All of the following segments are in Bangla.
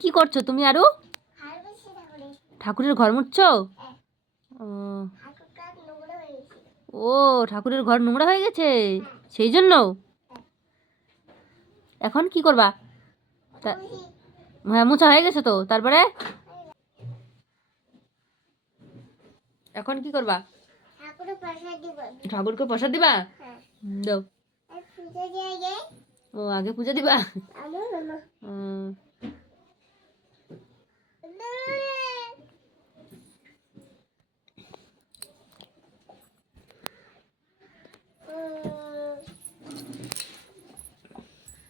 কি করছো তুমি আরো? ঠাকুরের ঘর মুছছো? ও ও, ঠাকুরের ঘর নোংরা হয়ে গেছে সেই জন্য। এখন কি করবা? হ্যাঁ, মোছা হয়ে গেছে তো, তারপরে এখন কি করবা? ঠাকুরকে প্রসাদ দিবা? দাও। ও, আগে পূজা দিবা?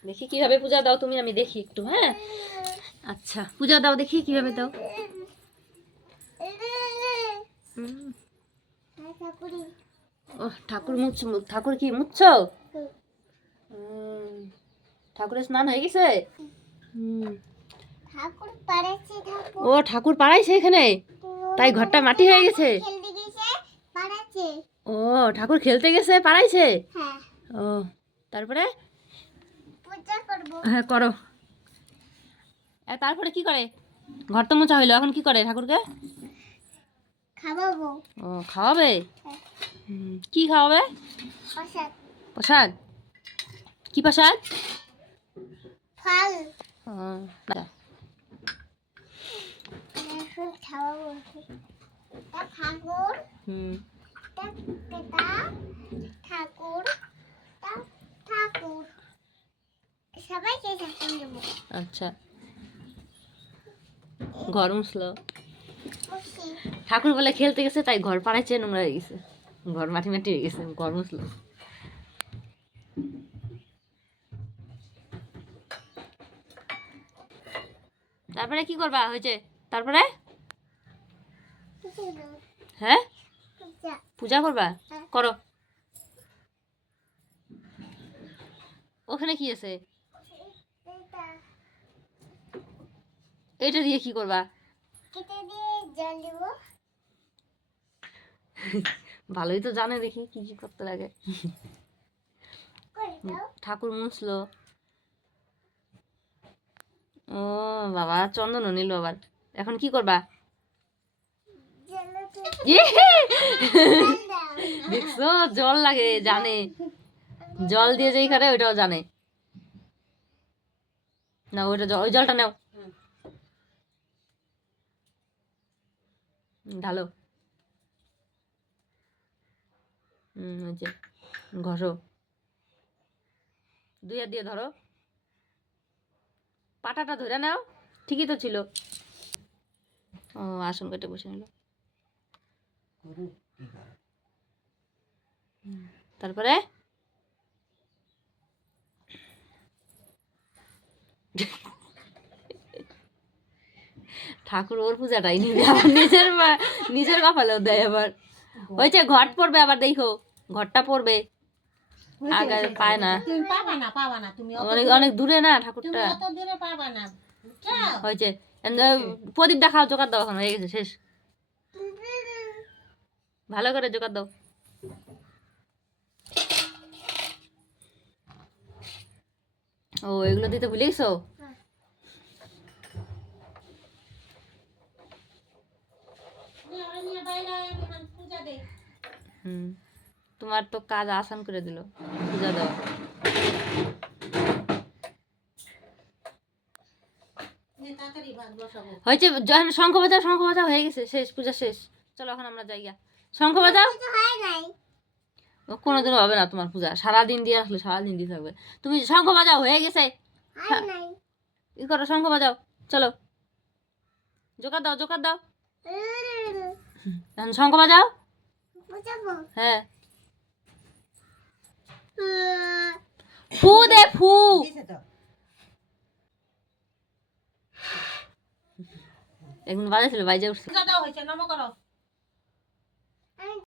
দেখি কিভাবে পূজা দাও তুমি, আমি দেখি একটু। হ্যাঁ, আচ্ছা, পূজা দাও দেখি কিভাবে দাও। ও, ঠাকুর কি মুছছো? ঠাকুরের স্নান হয়ে গেছে? ও, ঠাকুর পাড়াইছে এখানে, তাই ঘরটা মাটি হয়ে গেছে। ও, ঠাকুর খেলতে গেছে পাড়াইছে। ও, তারপরে হ্যাঁ করো। তারপরে কি করে? ঘর তো মোছা হইলো, এখন কি করে ঠাকুরকে? খাওয়াবো। ও, খাওয়াবে? কি খাওয়াবে? প্রসাদ। কি প্রসাদ? ফল। খাওয়াবো ঠাকুর। ঠাকুর ঠাকুর সবাইকে দেবো। আচ্ছা, ঘর মুছলো। ঠাকুর বলে খেলতে গেছে, তাই ঘর পাড়াইছে, নোংরা হয়ে গেছে, ঘর মাটি মাটি হয়ে গেছে, ঘর মুছলো। তারপরে কি করবা? হয়েছে তারপরে? হ্যাঁ, পূজা করবা? করো। ওখানে কি আছে? এটা দিয়ে কি করবা? ভালোই তো জানে, দেখি কি কি করতে লাগে। ঠাকুর মুছলো। ও বাবা, চন্দনও নিল আবার। এখন কি করবা? দেখছো, জল লাগে, জানে। জল দিয়ে যেই করে ওইটাও জানে না। ওইটা ওই জলটা নাও, ঢালো। হচ্ছে, ঘষো, দুই হাত দিয়ে ধরো, পাটাটা ধরে নাও। ঠিকই তো ছিল। ও, আসন কেটে বসে নিল। তারপরে ঠাকুর ওর পূজাটাই নিবে আবার, নিজের কপালেও দেয় আবার। হয়েছে, ঘট পড়বে আবার, দেখো ঘরটা পড়বে। আগে পায় না, অনেক অনেক দূরে না ঠাকুরটা। হয়েছে, প্রদীপ দেখাও, জোগাড় দাও, এখন হয়ে গেছে, শেষ। ভালো করে জোগাড় দাও। ও, এগুলো দিতে ভুলে গেছো? তোমার তো কাজ আসান করে দিল, পূজা দাও। হয়েছে, শঙ্খ বাজাও, শঙ্খ বাজাও, হয়ে গেছে, শেষ, পূজা শেষ। চলো এখন আমরা যাই। শঙ্খ বাজাও। কোনোদিনও হবে না তোমার পূজা, সারাদিন দিয়ে আসলে সারাদিন দিয়ে থাকবে। তুমি শঙ্খ বাজাও, হয়ে গেছে। ই করো, শঙ্খ বাজাও, চলো, জোগাড় দাও, জোগাড় দাও। এখন শঙ্খ বাজাও। হ্যাঁ, ফু দে, ফু। এখন বাজাইছিল, বাইজে উঠছে।